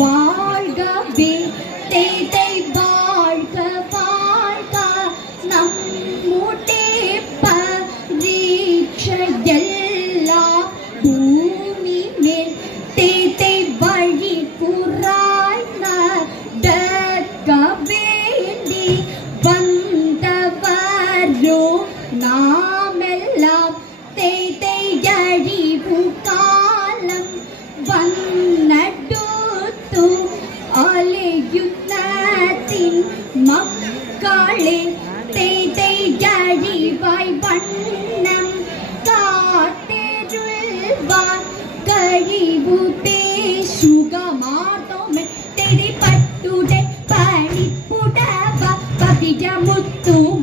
ดา மக்காளே தேதை அழிவாய் வண்ணம் காட்டெருள்வார் கழிவு தே சுகமார்த்தோமே. தெரி பட்டுடை பழிப்புடவ. பவிட முத்தூ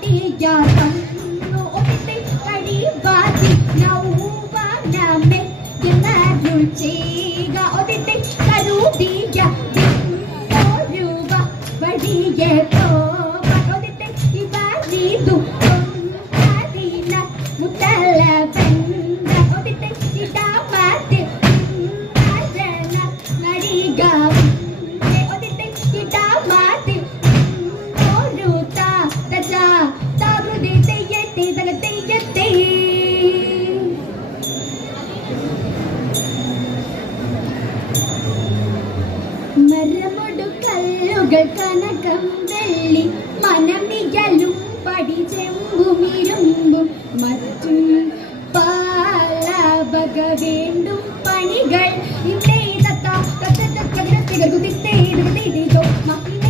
咿呀呀 പല വക വേണ്ടും പണികൾ മകളെല്ലാം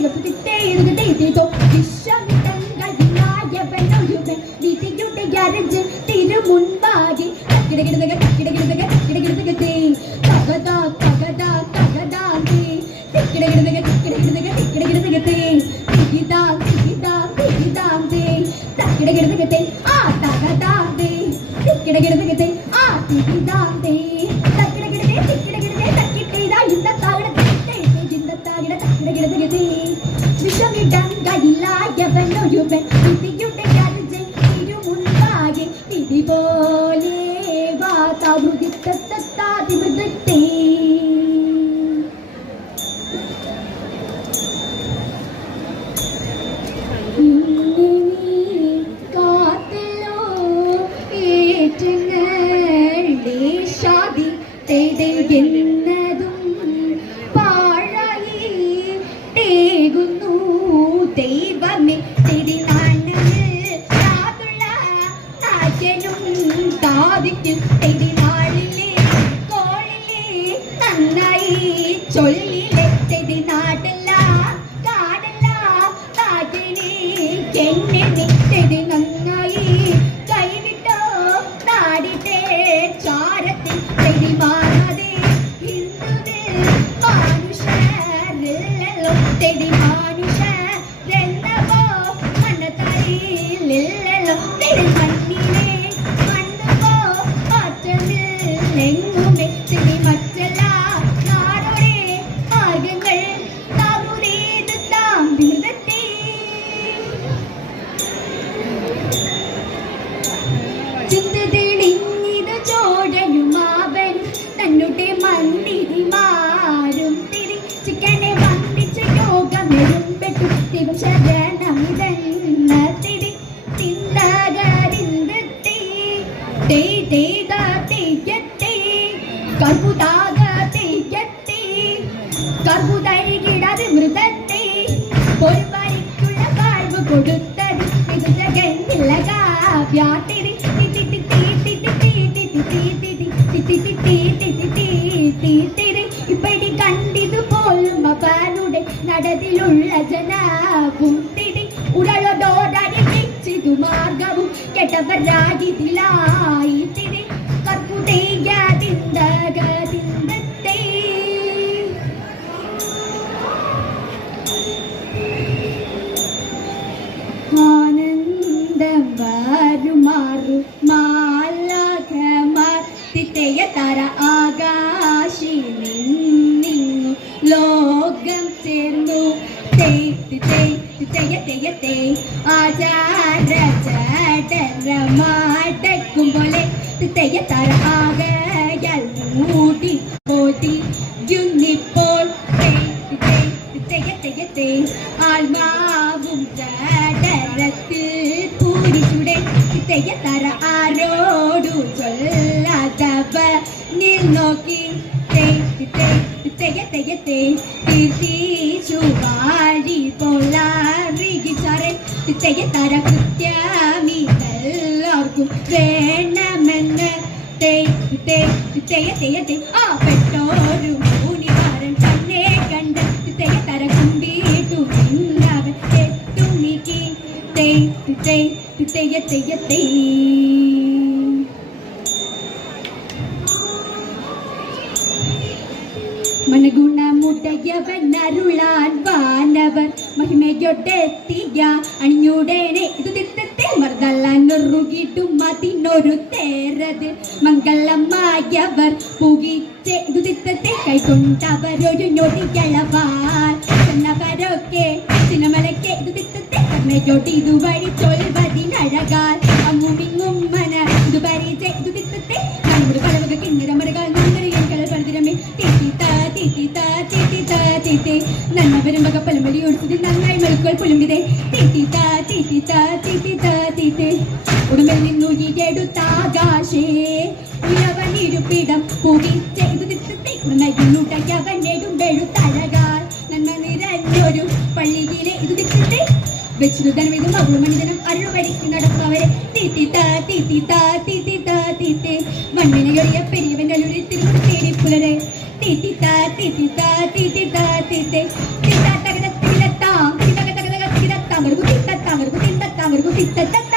ಗೆಲುಪುತ್ತಿಟ್ಟೇ ಇರುಗದೆ ಇದಿದೋ ವಿಶ್ವವಿತಂಗ ಇನಾಯವೆನೊಯುವೆ ನಿಧಿಯುಡೆಯ ಅರಜು ತಿರು ಮುನ್ಪಾಗಿ ಕಕ್ಕಿಡಗಿಡದಗ ಕಕ್ಕಿಡಗಿಡದಗ ಕಕ್ಕಿಡಗಿಡದಗ ತೇ ತಗದ ತಗದ ತಗದ ತೇ ತಿಕ್ಕಿಡಗಿಡದಗ ತಿಕ್ಕಿಡಗಿಡದಗ ತಿಕ್ಕಿಡಗಿಡದಗ ತೇ ತಿಗಿದಾ ತಿಗಿದಾ ತಿಗಿದಾ ತೇ ತಕ್ಕಿಡಗಿಡದಗ ತೇ ಆ ತಗದ ತೇ ತಿಕ್ಕಿಡಗಿಡದಗ ತೇ വിഷമിടങ്കയിലായവനൊരുവൻ വിധിയുടെ അരജ് തിരുമുൻപാകെ വിധി പോലെ വാതാവൃതിത്തത്താതിമൃതത്തെ കാത്തലോ താതിക്കും തിരുനാളിലെ കോളിലെ നന്നായി ചൊല്ലിലെ തെടിനാടല്ല കാടല്ല കാറ്റിനെ എന്നെ നിറ്റത് നന്നായി കൈവിട്ടോ നാടിത്തെ ചാരത്തിൽ இப்படி கண்டிது போலும் அவனுடைய നടതിലുള്ള ജനാവും തിടി ഉടലോടോടടി ചിതു മാർഗവും കെട്ടവർ രാജ്യത്തിലായി തിടി കർപ്പുതീയ തിന്തക തിന്തത്തേ தித்தை தித்தைய தெய்யத்தை ஆச்சார சாடர மாட்டைக்கும் போலே தித்தைய தராக மூடி போட்டி யுன்னி போல் தித்தைய தெய்யத்தை ஆல்மாவும் ஜடரத்தில் பூரி சுடை தித்தைய தர ஆரோடு சொல்லாதவ நில் நோக்கி தெய் തെയ്യത്തെ തിരിച്ചു വാഴി പൊള്ളാറിയിച്ചറെ തെയ്യത്തര കൃത്യമിതെല്ലാവർക്കും വേണമെന്ന് തെയ്യത്തെ ആ പെട്ടോരു മൂനിവാരൻ തന്നെ കണ്ട് തെയ്യത്തര കുമ്പിട്ടു നിന്നവൻ തെയ്യ തെയ്യ തെയ്യ മനഗുണമുടയവൻ അരുളാൻ വാനവർ മഹിമയൊട്ടെത്തിയ അണിഞ്ഞുടേനെ. ഇത് തിത്തത്തെ മർദ്ദല്ലാനൊറുകിട്ടു അതിനൊരു തേരത്. മംഗളമായവർ പുകിച്ച് ഇത് തിത്തത്തെ കൈകൊണ്ടവരൊരു ഞൊടികളവാൽ ചെന്നവരൊക്കെ സിനമലക്കെ ഇത് തിത്തത്തെ കർണയൊട്ടി ഇതുവഴി ചൊൽവതിനഴകാൽ അമ്മുമിങ്ങും മന ഇടം കൂടി ചെയ്തു കിട്ടത്തെ നൂറ്റയ്ക്കവന്റെടും വെഴുത്തഴകാൽ നന്മ നിരഞ്ഞൊരു പള്ളിയിലെ ഇത് കിട്ടത്തെ വെച്ചുതനം ഇതും മകുമണിതനും അരുളുപടിക്ക് നടപ്പവരെ. തീത്തിത്താ തീത്തിത്താ തീത്തിത്താ തീത്തേ. മണ്ണിനെയൊറിയ പെരിയവന്റെ ഒരു തിരുമുടി തേടി പുലരെ. തീത്തിത്താ തീത്തിത്താ തീത്തിത്താ തീത്തേ. തീത്താ തകതത്തിലെത്താം തീതക തകതകത്തിലെത്താം ഒരു തിത്തത്താം ഒരു തിത്തത്താം ഒരു തിത്തത്താം